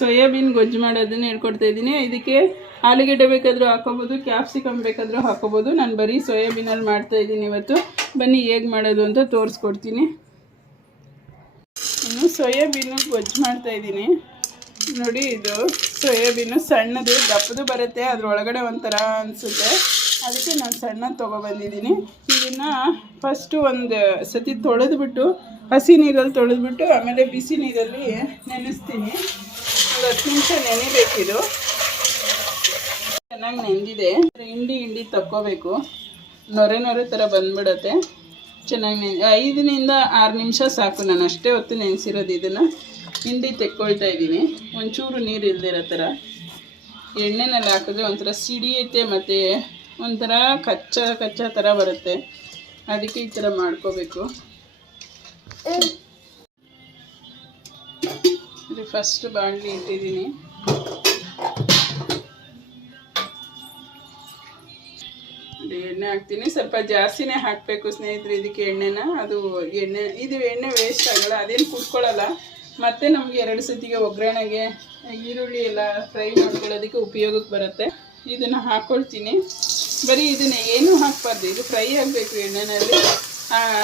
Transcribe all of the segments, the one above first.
Soybean ಗೊಜ್ಜು ಮಾಡೋದನ್ನ ಹೇಳ್ಕೊಡ್ತಾ ಇದ್ದೀನಿ. ಇದಕ್ಕೆ ಆಲೂಗಡ್ಡೆ ಬೇಕಾದರೂ ಹಾಕೋಬೋದು, ಕ್ಯಾಪ್ಸಿಕಮ್ ಬೇಕಾದರೂ ಹಾಕೋಬೋದು. ನಾನು ಬರೀ ಸೋಯಾಬೀನಲ್ಲಿ ಮಾಡ್ತಾಯಿದ್ದೀನಿ ಇವತ್ತು. ಬನ್ನಿ ಹೇಗೆ ಮಾಡೋದು ಅಂತ ತೋರಿಸ್ಕೊಡ್ತೀನಿ. ನಾನು ಸೋಯಾಬೀನು ಗೊಜ್ಜು ಮಾಡ್ತಾಯಿದ್ದೀನಿ. ನೋಡಿ, ಇದು ಸೋಯಾಬೀನು ಸಣ್ಣದು ದಪ್ಪದು ಬರುತ್ತೆ, ಅದರೊಳಗಡೆ ಒಂಥರ ಅನಿಸುತ್ತೆ. ಅದಕ್ಕೆ ನಾನು ಸಣ್ಣ ತೊಗೊಬಂದಿದ್ದೀನಿ. ಇದನ್ನು ಫಸ್ಟು ಒಂದು ಸತಿ ತೊಳೆದ್ಬಿಟ್ಟು, ಹಸಿ ನೀರಲ್ಲಿ ತೊಳೆದ್ಬಿಟ್ಟು ಆಮೇಲೆ ಬಿಸಿ ನೀರಲ್ಲಿ ನೆನೆಸ್ತೀನಿ. ಒಂದು 10 ನಿಮಿಷ ನೆನೆಬೇಕಿದು. ಚೆನ್ನಾಗಿ ನೆಂದಿದೆ. ಹಿಂಡಿ ತಕ್ಕೋಬೇಕು. ನೊರೆ ಥರ ಬಂದ್ಬಿಡತ್ತೆ. ಚೆನ್ನಾಗಿ 5 ನಿಂದ 6 ನಿಮಿಷ ಸಾಕು. ನಾನು ಅಷ್ಟೇ ಹೊತ್ತು ನೆನೆಸಿರೋದು. ಇದನ್ನು ಹಿಂಡಿ ತೆಕ್ಕೊಳ್ತಾ ಇದ್ದೀನಿ. ಒಂಚೂರು ನೀರು ಇಲ್ದಿರೋ ಥರ. ಎಣ್ಣೆನಲ್ಲಿ ಹಾಕಿದ್ರೆ ಒಂಥರ ಸಿಡಿಯುತ್ತೆ ಮತ್ತು ಒಂಥರ ಕಚ್ಚಾ ಥರ ಬರುತ್ತೆ. ಅದಕ್ಕೆ ಈ ಥರ ಮಾಡ್ಕೋಬೇಕು. ಫಸ್ಟ್ ಬಾಣಲಿ ಇಟ್ಟಿದ್ದೀನಿ. ಎಣ್ಣೆ ಹಾಕ್ತೀನಿ. ಸ್ವಲ್ಪ ಜಾಸ್ತಿನೇ ಹಾಕಬೇಕು ಸ್ನೇಹಿತರೆ ಇದಕ್ಕೆ ಎಣ್ಣೆನ. ಇದು ಎಣ್ಣೆ ವೇಸ್ಟ್ ಆಗಲ್ಲ, ಅದೇನು ಕುಟ್ಕೊಳ್ಳಲ್ಲ. ಮತ್ತು ನಮಗೆ 2 ಸತಿಗೆ ಒಗ್ಗರಣೆಗೆ ಈರುಳ್ಳಿ ಎಲ್ಲ ಫ್ರೈ ಮಾಡ್ಕೊಳ್ಳೋದಕ್ಕೆ ಉಪಯೋಗಕ್ಕೆ ಬರುತ್ತೆ. ಇದನ್ನು ಹಾಕ್ಕೊಳ್ತೀನಿ. ಬರೀ ಇದನ್ನೇ ಏನೂ ಹಾಕಬಾರ್ದು, ಇದು ಫ್ರೈ ಆಗಬೇಕು ಎಣ್ಣೆಯಲ್ಲಿ.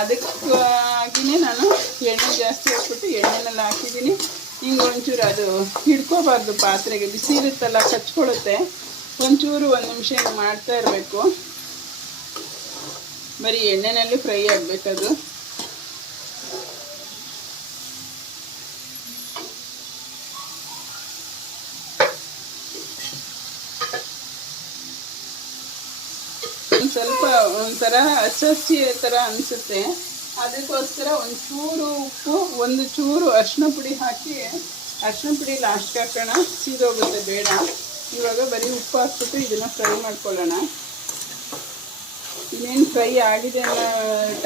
ಅದಕ್ಕಾಗಿಯೇ ನಾನು ಎಣ್ಣೆ ಜಾಸ್ತಿ ಹಾಕ್ಬಿಟ್ಟು ಎಣ್ಣೆನೆಲ್ಲ ಹಾಕಿದ್ದೀನಿ. ಹಿಂಗೆ ಒಂಚೂರು ಅದು ಹಿಡ್ಕೋಬಾರ್ದು, ಪಾತ್ರೆಗೆ ಬಿಸಿ ಇರುತ್ತಲ್ಲ ಕಚ್ಕೊಳ್ಳುತ್ತೆ. ಒಂಚೂರು 1 ನಿಮಿಷ ಹಿಂಗೆ ಮಾಡ್ತಾ ಇರಬೇಕು. ಬರೀ ಎಣ್ಣೆನಲ್ಲಿ ಫ್ರೈ ಆಗಬೇಕದು. ಸ್ವಲ್ಪ ಒಂಥರ ಹಸಿ ಥರ ಅನಿಸುತ್ತೆ. ಅದಕ್ಕೋಸ್ಕರ ಒಂಚೂರು ಉಪ್ಪು, ಒಂದು ಚೂರು ಅರಿಶಿನ ಪುಡಿ ಹಾಕಿ, ಅರಿಶಿನ ಪುಡಿ ಲಾಸ್ಟ್ಗೆ ಹಾಕೋಣ, ಸೀದೋಗುತ್ತೆ, ಬೇಡ. ಇವಾಗ ಬರೀ ಉಪ್ಪು ಹಾಕ್ಬಿಟ್ಟು ಇದನ್ನು ಫ್ರೈ ಮಾಡ್ಕೊಳ್ಳೋಣ. ಇನ್ನೇನು ಫ್ರೈ ಆಗಿದೆ ಅನ್ನೋ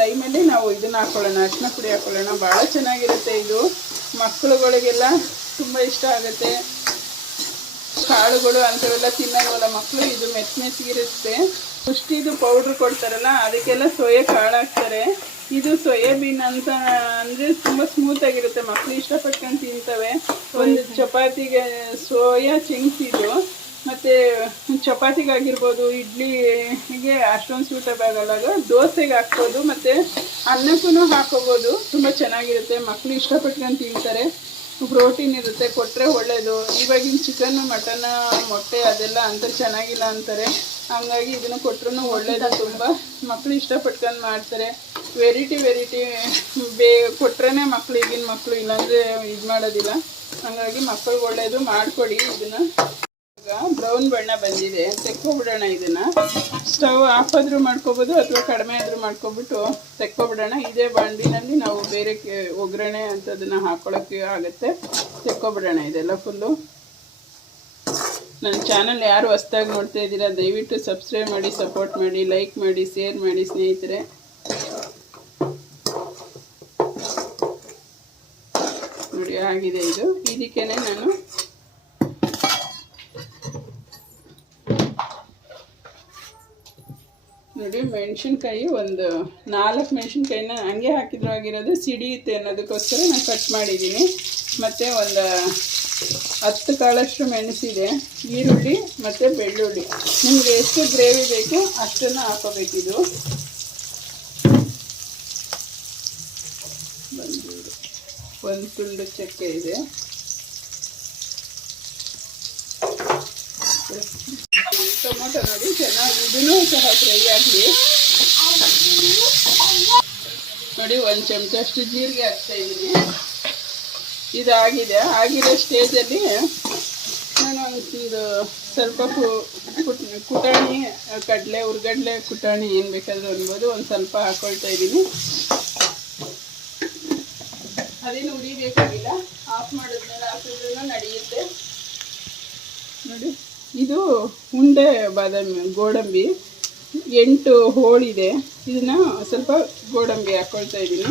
ಟೈಮಲ್ಲಿ ನಾವು ಇದನ್ನು ಹಾಕ್ಕೊಳ್ಳೋಣ, ಅರಿಶಿನ ಪುಡಿ ಹಾಕ್ಕೊಳ್ಳೋಣ. ಭಾಳ ಚೆನ್ನಾಗಿರುತ್ತೆ ಇದು. ಮಕ್ಕಳುಗಳಿಗೆಲ್ಲ ತುಂಬ ಇಷ್ಟ ಆಗುತ್ತೆ. ಕಾಳುಗಳು ಅಂಥವೆಲ್ಲ ತಿನ್ನೋಲ್ಲ ಮಕ್ಕಳು. ಇದು ಮೆತ್ತಗಿರುತ್ತೆ. ಪುಷ್ಟಿದು ಪೌಡ್ರ್ ಕೊಡ್ತಾರಲ್ಲ, ಅದಕ್ಕೆಲ್ಲ ಸೋಯಾ ಕಾಳು ಹಾಕ್ತಾರೆ. ಇದು ಸೋಯಾಬೀನ್ ಅಂತ ಅಂದರೆ ತುಂಬ ಸ್ಮೂತಾಗಿರುತ್ತೆ. ಮಕ್ಕಳು ಇಷ್ಟಪಟ್ಕೊಂಡು ತಿಂತವೆ. ಒಂದು ಚಪಾತಿಗೆ ಸೋಯಾ ಚಂಕ್ಸ್ ಇದು. ಮತ್ತು ಚಪಾತಿಗಾಗಿರ್ಬೋದು, ಇಡ್ಲಿಗೆ ಅಷ್ಟೊಂದು ಸೂಟಬಲ್ ಆಗಲ್ಲ. ದೋಸೆಗೆ ಹಾಕ್ಬೋದು ಮತ್ತು ಅನ್ನಕ್ಕೂ ಹಾಕೋಬೋದು. ತುಂಬ ಚೆನ್ನಾಗಿರುತ್ತೆ. ಮಕ್ಕಳು ಇಷ್ಟಪಟ್ಕೊಂಡು ತಿಂತಾರೆ. ಪ್ರೋಟೀನ್ ಇರುತ್ತೆ, ಕೊಟ್ಟರೆ ಒಳ್ಳೆಯದು. ಇವಾಗಿನ ಚಿಕನ್ನು, ಮಟನ್, ಮೊಟ್ಟೆ ಅದೆಲ್ಲ ಅಂತ ಚೆನ್ನಾಗಿಲ್ಲ ಅಂತಾರೆ. ಹಂಗಾಗಿ ಇದನ್ನು ಕೊಟ್ಟರು ಒಳ್ಳೆಯದು. ತುಂಬ ಮಕ್ಕಳು ಇಷ್ಟಪಟ್ಕೊಂಡು ಮಾಡ್ತಾರೆ. ವೆರೈಟಿ ಕೊಟ್ರೇ ಮಕ್ಕಳು, ಈಗಿನ ಮಕ್ಕಳು ಇಲ್ಲಾಂದರೆ ಇದು ಮಾಡೋದಿಲ್ಲ. ಹಾಗಾಗಿ ಮಕ್ಕಳಿಗೆ ಒಳ್ಳೆಯದು, ಮಾಡಿಕೊಡಿ ಇದನ್ನು. ಈಗ ಬ್ರೌನ್ ಬಣ್ಣ ಬಂದಿದೆ, ತೆಕ್ಕೊಬಿಡೋಣ. ಇದನ್ನು ಸ್ಟವ್ ಆಫ್ ಆದರೂ ಮಾಡ್ಕೊಬೋದು ಅಥವಾ ಕಡಿಮೆ ಆದರೂ ಮಾಡ್ಕೊಬಿಟ್ಟು ತೆಕ್ಕೊಬಿಡೋಣ. ಇದೇ ಬಾಂಡಿನಲ್ಲಿ ನಾವು ಬೇರೆ ಒಗ್ಗರಣೆ ಅಂಥದನ್ನು ಹಾಕ್ಕೊಳ್ಳೋಕ್ಕೆ ಆಗುತ್ತೆ. ತೆಕ್ಕೊಬಿಡೋಣ ಇದೆಲ್ಲ ಫುಲ್ಲು. ನನ್ನ ಚಾನಲ್ ಯಾರು ಹೊಸ್ದಾಗಿ ನೋಡ್ತಾ ಇದ್ದೀರಾ ದಯವಿಟ್ಟು ಸಬ್ಸ್ಕ್ರೈಬ್ ಮಾಡಿ, ಸಪೋರ್ಟ್ ಮಾಡಿ, ಲೈಕ್ ಮಾಡಿ, ಶೇರ್ ಮಾಡಿ ಸ್ನೇಹಿತರೆ. ನೋಡಿ ಆಗಿದೆ ಇದು. ಇದಕ್ಕೇ ನಾನು ನೋಡಿ ಮೆಣಸಿನ್ಕಾಯಿ ಒಂದು 4 ಮೆಣಸಿನ್ಕಾಯಿನ ಹಂಗೆ ಹಾಕಿದ್ರು ಆಗಿರೋದು, ಸಿಡಿಯುತ್ತೆ ಅನ್ನೋದಕ್ಕೋಸ್ಕರ ನಾನು ಕಟ್ ಮಾಡಿದ್ದೀನಿ. ಮತ್ತು ಒಂದು 10 ಕಾಳಷ್ಟು ಮೆಣಸಿದೆ, ಈರುಳ್ಳಿ ಮತ್ತು ಬೆಳ್ಳುಳ್ಳಿ. ನಿಮಗೆ ಎಷ್ಟು ಗ್ರೇವಿ ಬೇಕು ಅಷ್ಟನ್ನು ಹಾಕೋಬೇಕಿದು. ಒಂದು ತುಂಡು ಚಕ್ಕೆ ಇದೆ. ಟೊಮೊಟೊ ನೋಡಿ ಚೆನ್ನಾಗಿ ಇದನ್ನು ಸಹ ಫ್ರೈ ಆಗಲಿ. ನೋಡಿ 1 ಚಮಚಷ್ಟು ಜೀರಿಗೆ ಹಾಕ್ತಾಯಿದ್ದೀನಿ. ಇದಾಗಿದೆ. ಆಗಿರೋ ಸ್ಟೇಜಲ್ಲಿ ನಾನು ಒಂದು ಸ್ವಲ್ಪ ಕುಟಾಣಿ, ಕಡಲೆ, ಹುರ್ಗಡ್ಲೆ ಕುಟಾಣಿ ಏನು ಬೇಕಾದರೂ ಅನ್ಬೋದು, ಒಂದು ಸ್ವಲ್ಪ ಹಾಕ್ಕೊಳ್ತಾ ಇದ್ದೀನಿ. ಅದೇನು ಉರಿಬೇಕಾಗಿಲ್ಲ, ಆಫ್ ಮಾಡಿದ್ಮೇಲೆ ಹಾಕಿದ್ರೂ ನಡೆಯುತ್ತೆ. ನೋಡಿ ಇದು ಉಂಡೆ ಬಾದಾಮಿ, ಗೋಡಂಬಿ 8 ಹೋಳಿದೆ. ಇದನ್ನು ಸ್ವಲ್ಪ ಗೋಡಂಬಿ ಹಾಕ್ಕೊಳ್ತಾ ಇದ್ದೀನಿ.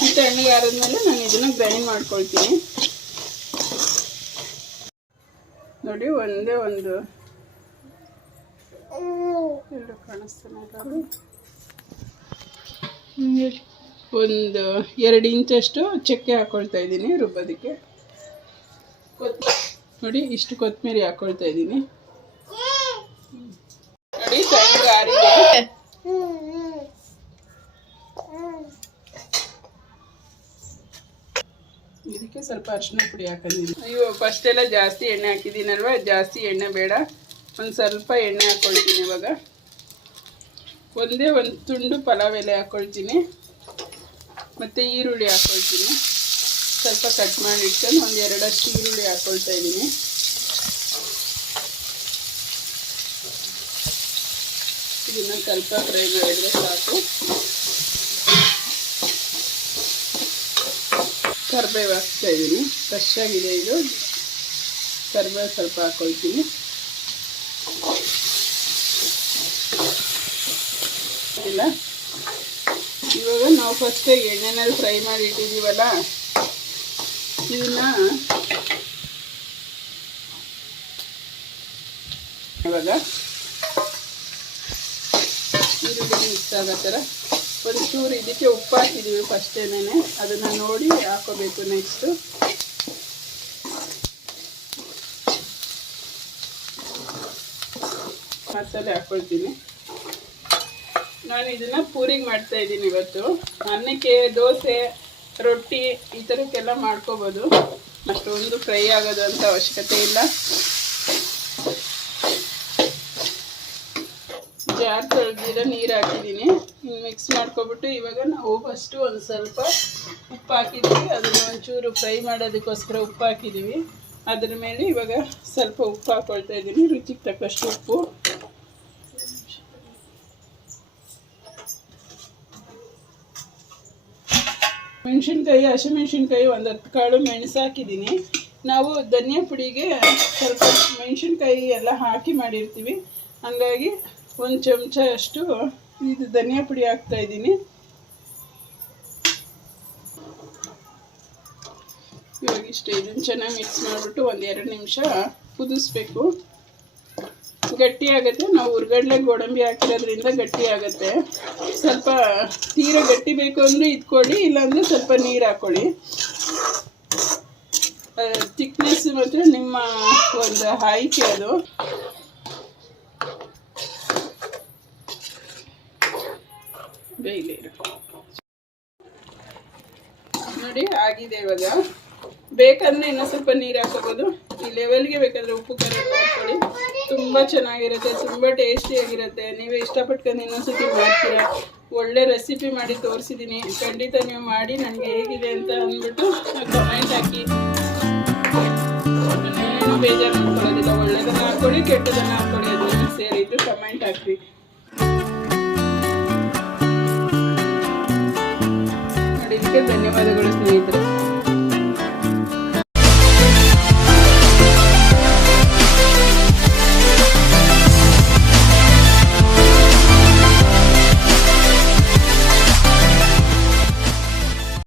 ಮತ್ತು ಎಣ್ಣೆಗೆ ಆರಿದ್ಮೇಲೆ ನಾನು ಇದನ್ನು ಗ್ರೈಂಡ್ ಮಾಡ್ಕೊಳ್ತೀನಿ. ನೋಡಿ ಒಂದೇ ಒಂದು ಎರಡು ಕಾಣಿಸ್ತಾನೆ, ಒಂದು 2 ಇಂಚಷ್ಟು ಚಕ್ಕೆ ಹಾಕ್ಕೊಳ್ತಾ ಇದ್ದೀನಿ ರುಬ್ಬೋದಕ್ಕೆ. ನೋಡಿ ಇಷ್ಟು ಕೊತ್ತಂಬರಿ ಹಾಕೊಳ್ತಾ ಇದ್ದೀನಿ. ನೋಡಿ ತಣ್ಣಗೆ ಆರಿದೆ. ಇದಕ್ಕೆ ಸ್ವಲ್ಪ ಅರಿಶಿನ ಪುಡಿ ಹಾಕಿದ್ದೀನಿ. ಅಯ್ಯೋ ಫಸ್ಟ್ ಎಲ್ಲ ಜಾಸ್ತಿ ಎಣ್ಣೆ ಹಾಕಿದ್ದೀನಲ್ವ, ಜಾಸ್ತಿ ಎಣ್ಣೆ ಬೇಡ, ಒಂದು ಸ್ವಲ್ಪ ಎಣ್ಣೆ ಹಾಕ್ಕೊಳ್ತೀನಿ. ಇವಾಗ ಒಂದೇ ಒಂದು ತುಂಡು ಪಲಾವ್ ಎಲೆ ಹಾಕ್ಕೊಳ್ತೀನಿ, ಮತ್ತು ಈರುಳ್ಳಿ ಹಾಕ್ಕೊಳ್ತೀನಿ. ಸ್ವಲ್ಪ ಕಟ್ ಮಾಡಿ ಇಟ್ಕೊಂಡು ಒಂದು 2 ಈರುಳ್ಳಿ ಹಾಕ್ಕೊಳ್ತಾ ಇದ್ದೀನಿ. ಇದನ್ನು ಸ್ವಲ್ಪ ಫ್ರೈ ಮಾಡಿದರೆ ಸಾಕು. ಕರಿಬೇವು ಹಾಕ್ತಾ ಇದ್ದೀನಿ, ಫ್ರೆಶ್ ಆಗಿದೆ ಇದು. ಕರಿಬೇವು ಸ್ವಲ್ಪ ಹಾಕ್ಕೊಳ್ತೀನಿ. ಇಲ್ಲ ಇವಾಗ ನಾವು ಫಸ್ಟಾಗಿ ಎಣ್ಣೆನಲ್ಲಿ ಫ್ರೈ ಮಾಡಿ ಇಟ್ಟಿದ್ದೀವಲ್ಲ, ಇದನ್ನ ಇವಾಗ ಈರುಳ್ಳಿ ಮಿಕ್ಸ್ ಆಗೋ ಥರ ಒಂಚೂರು ಇದಕ್ಕೆ ಉಪ್ಪು ಹಾಕಿದ್ದೀವಿ ಫಸ್ಟೇನೆ, ಅದನ್ನು ನೋಡಿ ಹಾಕೋಬೇಕು. ನೆಕ್ಸ್ಟು ಮಸಾಲೆ ಹಾಕ್ಕೊಳ್ತೀನಿ. ನಾನು ಇದನ್ನು ಪೂರಿಗೆ ಮಾಡ್ತಾಯಿದ್ದೀನಿ ಇವತ್ತು. ಅನ್ನಕ್ಕೆ, ದೋಸೆ, ರೊಟ್ಟಿ ಈ ಥರಕ್ಕೆಲ್ಲ ಮಾಡ್ಕೋಬೋದು. ಅಷ್ಟೊಂದು ಫ್ರೈ ಆಗೋದು ಅಂತ ಅವಶ್ಯಕತೆ ಇಲ್ಲ. ಜಾರ್ ತೊಳೆದಿರೋ ನೀರು ಹಾಕಿದ್ದೀನಿ. ಹಿಂಗೆ ಮಿಕ್ಸ್ ಮಾಡ್ಕೊಬಿಟ್ಟು ಇವಾಗ ನಾವು ಫಸ್ಟು ಒಂದು ಸ್ವಲ್ಪ ಉಪ್ಪು ಹಾಕಿದ್ದೀವಿ. ಅದನ್ನು ಒಂಚೂರು ಫ್ರೈ ಮಾಡೋದಕ್ಕೋಸ್ಕರ ಉಪ್ಪು ಹಾಕಿದ್ದೀವಿ. ಅದ್ರ ಮೇಲೆ ಇವಾಗ ಸ್ವಲ್ಪ ಉಪ್ಪು ಹಾಕ್ಕೊಳ್ತಾ ಇದ್ದೀನಿ, ರುಚಿಗೆ ತಕ್ಕಷ್ಟು ಉಪ್ಪು. ಮೆಣಸಿನ್ಕಾಯಿ, ಹಸಿಮೆಣ್ಸಿನ್ಕಾಯಿ, ಒಂದು 10 ಕಾಳು ಮೆಣಸು ಹಾಕಿದ್ದೀನಿ. ನಾವು ಧನಿಯಾ ಪುಡಿಗೆ ಸ್ವಲ್ಪ ಮೆಣಸಿನ್ಕಾಯಿ ಎಲ್ಲ ಹಾಕಿ ಮಾಡಿರ್ತೀವಿ, ಹಾಗಾಗಿ 1 ಚಮಚ ಅಷ್ಟು ಇದು ಧನಿಯಾ ಪುಡಿ ಹಾಕ್ತಾ ಇದ್ದೀನಿ. ಇವಾಗ ಇಷ್ಟೇ. ಇದನ್ನು ಚೆನ್ನಾಗಿ ಮಿಕ್ಸ್ ಮಾಡಿಬಿಟ್ಟು ಒಂದು 2 ನಿಮಿಷ ಕುದಿಸ್ಬೇಕು. ಗಟ್ಟಿ ಆಗುತ್ತೆ. ನಾವು ಉರ್ಗಡ್ಲೆ ಗೋಡಂಬಿ ಹಾಕಿರೋದ್ರಿಂದ ಗಟ್ಟಿ ಆಗುತ್ತೆ. ಸ್ವಲ್ಪ ತೀರ ಗಟ್ಟಿ ಬೇಕು ಅಂದರೆ ಇದ್ಕೊಳ್ಳಿ, ಇಲ್ಲಾಂದರೆ ಸ್ವಲ್ಪ ನೀರು ಹಾಕ್ಕೊಳ್ಳಿ. ಥಿಕ್ನೆಸ್ ಮಾತ್ರ ನಿಮ್ಮ ಒಂದು ಆಯ್ಕೆ ಅದು. ಬೇಯಲಿ ನೋಡಿ ಆಗಿದೆ. ಇವಾಗ ಬೇಕಂದರೆ ಇನ್ನೂ ಸ್ವಲ್ಪ ನೀರು ಹಾಕೋಬೋದು. ಈ ಲೆವೆಲ್ಗೆ ಬೇಕಾದರೆ ಉಪ್ಪು ಖಾರ ನೋಡ್ಕೊಳ್ಳಿ. ತುಂಬ ಚೆನ್ನಾಗಿರುತ್ತೆ, ತುಂಬ ಟೇಸ್ಟಿಯಾಗಿರುತ್ತೆ. ನೀವೇ ಇಷ್ಟಪಟ್ಕೊಂಡು ಇನ್ನೊಂದ್ಸತಿ ಮಾಡ್ತೀರಾ. ಒಳ್ಳೆ ರೆಸಿಪಿ ಮಾಡಿ ತೋರಿಸಿದ್ದೀನಿ. ಖಂಡಿತ ನೀವು ಮಾಡಿ ನನಗೆ ಹೇಗಿದೆ ಅಂತ ಅಂದ್ಬಿಟ್ಟು ಕಮೆಂಟ್ ಹಾಕಿ. ಏನು ಬೇಜಾರು ಮಾಡ್ಕೊಳ್ಳೋದಿಲ್ಲ. ಒಳ್ಳೆಯದನ್ನು ಹಾಕ್ಕೊಳ್ಳಿ, ಕೆಟ್ಟದನ್ನು ಹಾಕ್ಕೊಳ್ಳಿ, ಅದನ್ನು ಸೇರಿಟ್ಟು ಕಮೆಂಟ್ ಹಾಕಿ. ಧನ್ಯವಾದಗಳು ಸ್ನೇಹಿತರೆ.